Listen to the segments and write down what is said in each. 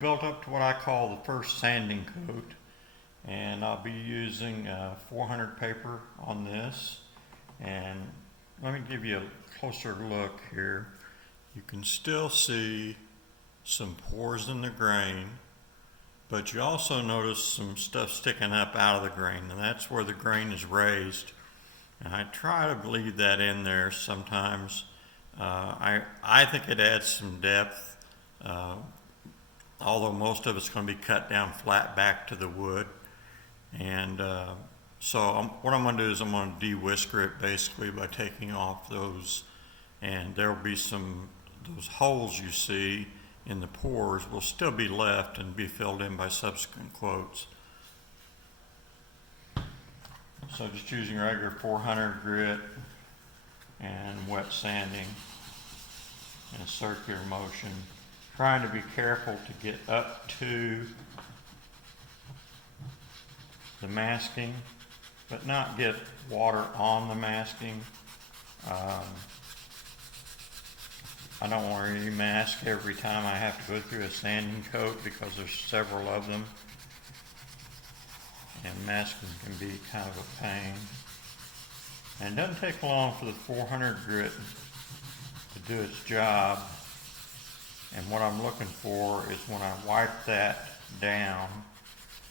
Built up to what I call the first sanding coat, and I'll be using 400 paper on this. And let me give you a closer look here. You can still see some pores in the grain, but you also notice some stuff sticking up out of the grain, and that's where the grain is raised. And I try to leave that in there sometimes. I think it adds some depth, although most of it's going to be cut down flat back to the wood. And what I'm going to do is I'm going to de-whisker it basically by taking off those, and there will be those holes you see in the pores will still be left and be filled in by subsequent quotes. So just using regular 400 grit and wet sanding in a circular motion, trying to be careful to get up to the masking, but not get water on the masking. I don't want to remask every time I have to go through a sanding coat because there's several of them, and masking can be kind of a pain. And it doesn't take long for the 400 grit to do its job. And what I'm looking for is when I wipe that down,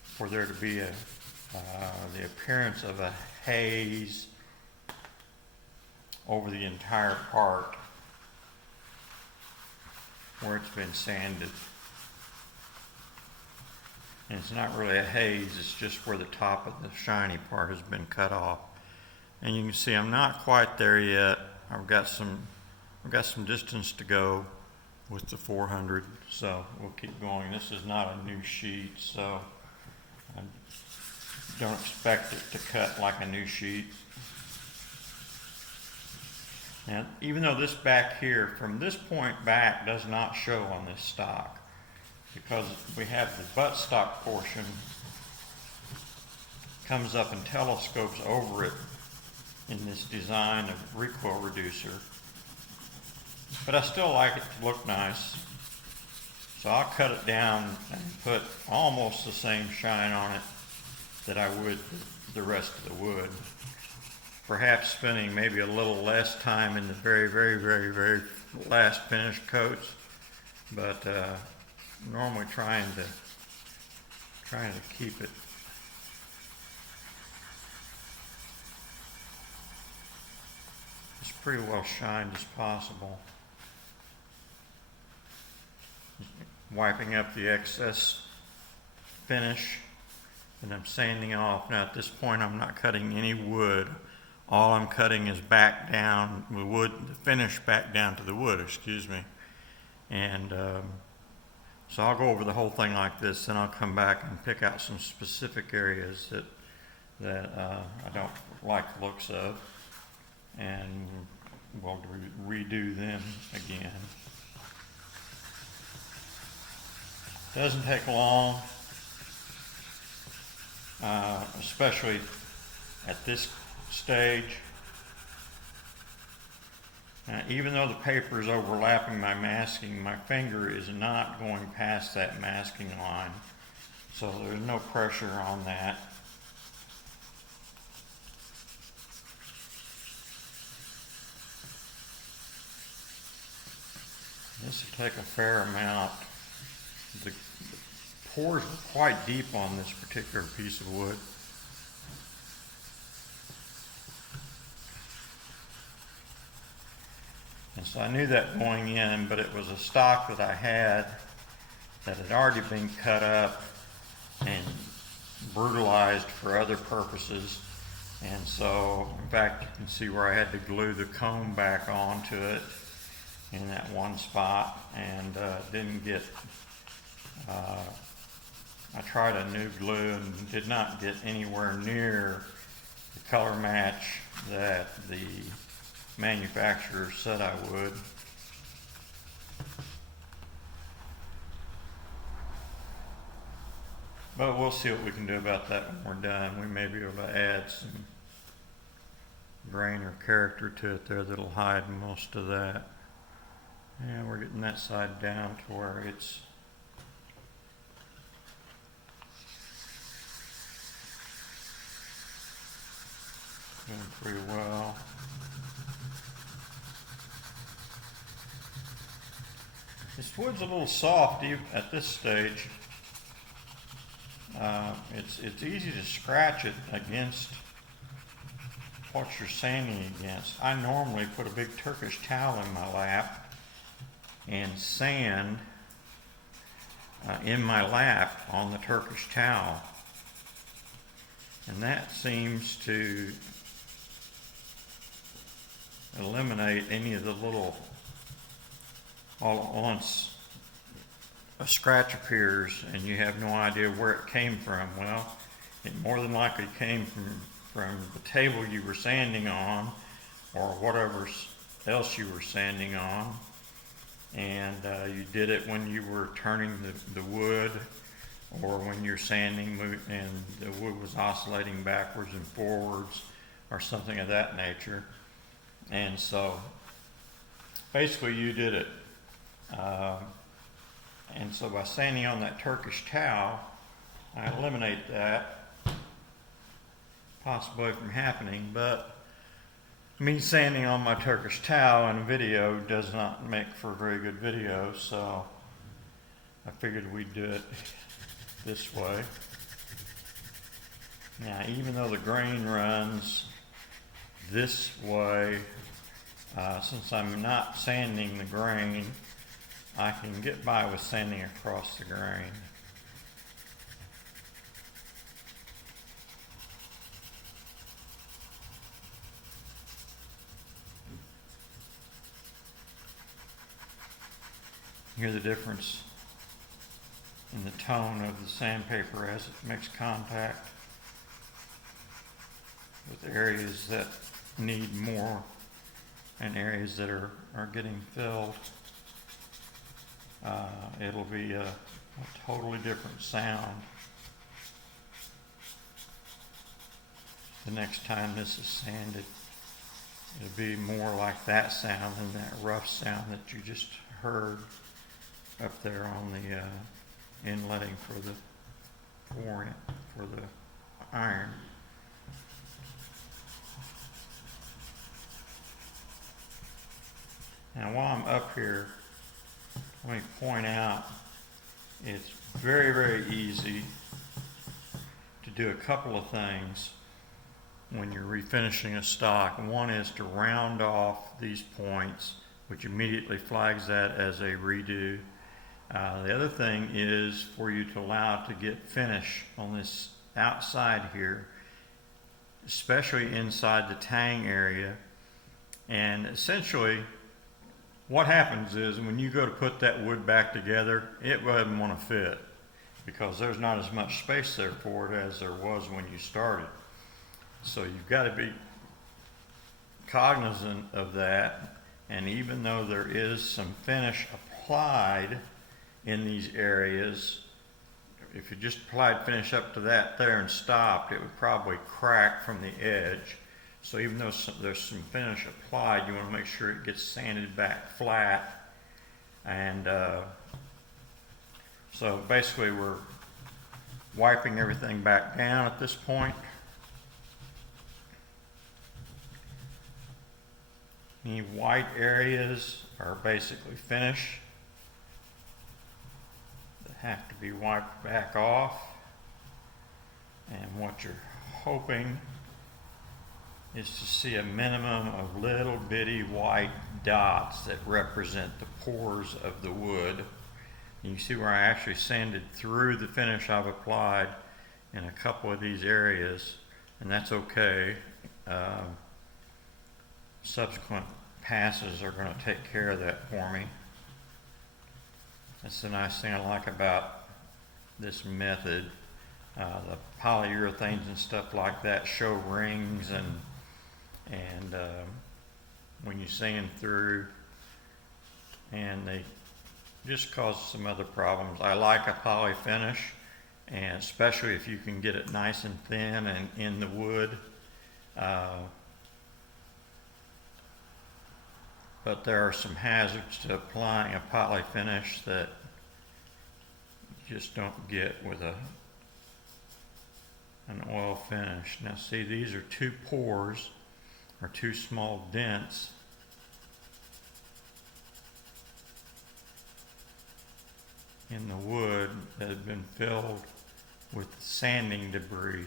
for there to be the appearance of a haze over the entire part where it's been sanded. And it's not really a haze, it's just where the top of the shiny part has been cut off. And you can see I'm not quite there yet. I've got some distance to go with the 400, so we'll keep going. This is not a new sheet, so I don't expect it to cut like a new sheet. Now, even though this back here, from this point back, does not show on this stock, because we have the buttstock portion comes up and telescopes over it in this design of recoil reducer. But I still like it to look nice, so I'll cut it down and put almost the same shine on it that I would the rest of the wood. Perhaps spending maybe a little less time in the very, very, very, very last finish coats, but normally trying to keep it as pretty well shined as possible. Wiping up the excess finish, and I'm sanding off. Now at this point I'm not cutting any wood. All I'm cutting is back down the wood, the finish back down to the wood, excuse me. And so I'll go over the whole thing like this, then I'll come back and pick out some specific areas that I don't like the looks of, and we'll redo them again. Doesn't take long, especially at this stage. Now, even though the paper is overlapping my masking, my finger is not going past that masking line, so there's no pressure on that. This will take a fair amount. The pores are quite deep on this particular piece of wood. And so I knew that going in, but it was a stock that I had that had already been cut up and brutalized for other purposes. And so, in fact, you can see where I had to glue the comb back onto it in that one spot, and didn't get, I tried a new glue and did not get anywhere near the color match that the manufacturer said I would. But we'll see what we can do about that when we're done. We may be able to add some grain or character to it there that'll hide most of that. And we're getting that side down to where it's pretty well. This wood's a little soft even at this stage. It's easy to scratch it against what you're sanding against. I normally put a big Turkish towel in my lap and sand in my lap on the Turkish towel. And that seems to eliminate any of the little, all at once a scratch appears and you have no idea where it came from. Well, it more than likely came from the table you were sanding on or whatever else you were sanding on. And you did it when you were turning the wood, or when you're sanding and the wood was oscillating backwards and forwards or something of that nature. And so basically you did it. And so by sanding on that Turkish towel, I eliminate that possibility from happening. But me sanding on my Turkish towel in a video does not make for a very good video, so I figured we'd do it this way. Now, even though the grain runs this way, since I'm not sanding the grain, I can get by with sanding across the grain. You hear the difference in the tone of the sandpaper as it makes contact with areas that need more and areas that are getting filled. It'll be a totally different sound the next time this is sanded. It'll be more like that sound than that rough sound that you just heard up there on the inletting for the pouring for the iron. Now while I'm up here, let me point out it's very, very easy to do a couple of things when you're refinishing a stock. One is to round off these points, which immediately flags that as a redo. The other thing is for you to allow it to get finish on this outside here, especially inside the tang area. And essentially what happens is when you go to put that wood back together, it doesn't want to fit because there's not as much space there for it as there was when you started. So you've got to be cognizant of that. And even though there is some finish applied in these areas, if you just applied finish up to that there and stopped, it would probably crack from the edge. So even though there's some finish applied, you want to make sure it gets sanded back flat. And so basically we're wiping everything back down at this point. Any white areas are basically finish that have to be wiped back off. And what you're hoping is to see a minimum of little bitty white dots that represent the pores of the wood. And you see where I actually sanded through the finish I've applied in a couple of these areas, and that's okay. Subsequent passes are going to take care of that for me. That's the nice thing I like about this method. The polyurethanes and stuff like that show rings, and when you sand through, and they just cause some other problems. I like a poly finish, and especially if you can get it nice and thin and in the wood. But there are some hazards to applying a poly finish that you just don't get with an oil finish. Now see, these are two pores, or two small dents in the wood that had been filled with sanding debris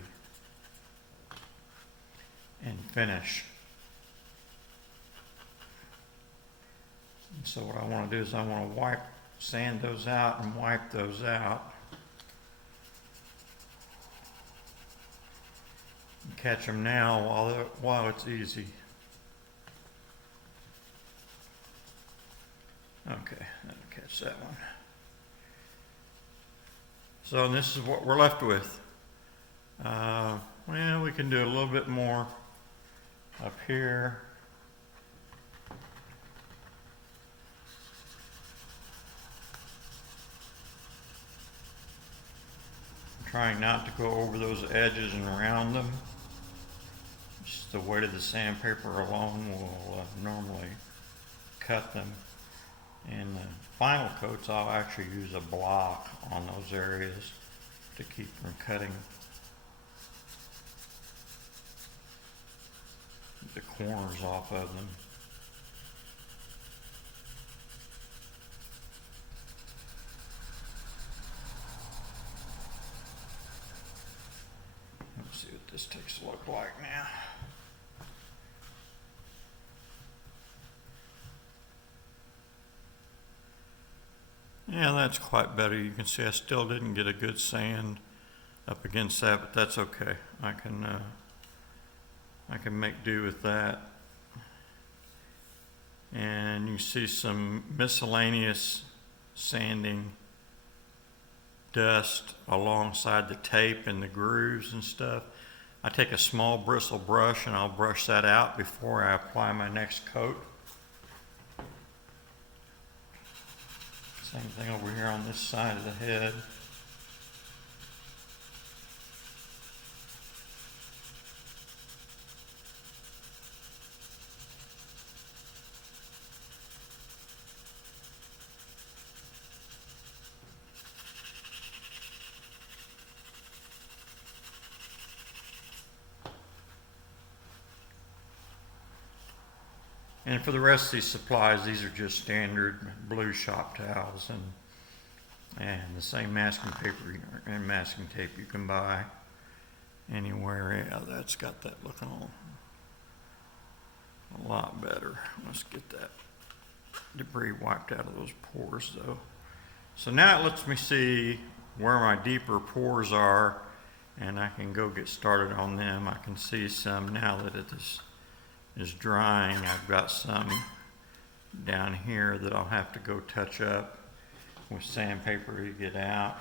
and finish. And so what I want to do is I want to sand those out and wipe those out. And catch them now while it's easy. Okay, that'll catch that one. So this is what we're left with. Well, we can do a little bit more up here. I'm trying not to go over those edges and around them. Just the weight of the sandpaper alone will normally cut them. And the final coats, I'll actually use a block on those areas to keep from cutting the corners off of them. Let's see what this takes a look like now. Yeah, that's quite better. You can see I still didn't get a good sand up against that, but that's okay. I can make do with that. And you see some miscellaneous sanding dust alongside the tape and the grooves and stuff. I take a small bristle brush and I'll brush that out before I apply my next coat. Same thing over here on this side of the head. And for the rest of these supplies, these are just standard blue shop towels and the same masking paper and masking tape you can buy anywhere. Yeah, that's got that looking a lot better. Let's get that debris wiped out of those pores though. So now it lets me see where my deeper pores are, and I can go get started on them. I can see some now that it is drying. I've got some down here that I'll have to go touch up with sandpaper to get out.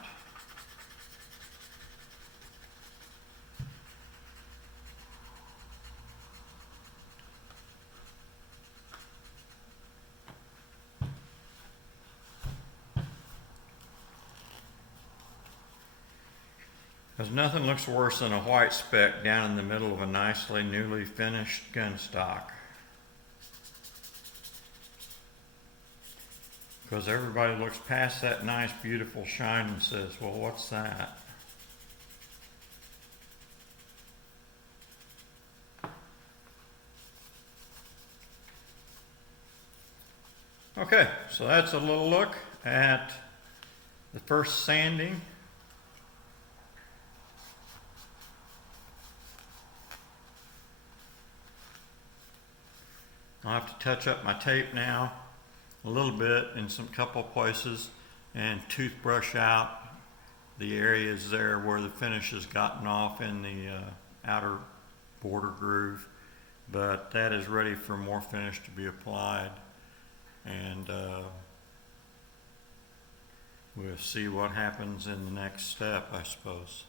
Because nothing looks worse than a white speck down in the middle of a nicely newly finished gun stock. Because everybody looks past that nice beautiful shine and says, well, what's that? Okay, so that's a little look at the first sanding. I'll have to touch up my tape now a little bit in some couple places and toothbrush out the areas there where the finish has gotten off in the outer border groove. But that is ready for more finish to be applied, and we'll see what happens in the next step, I suppose.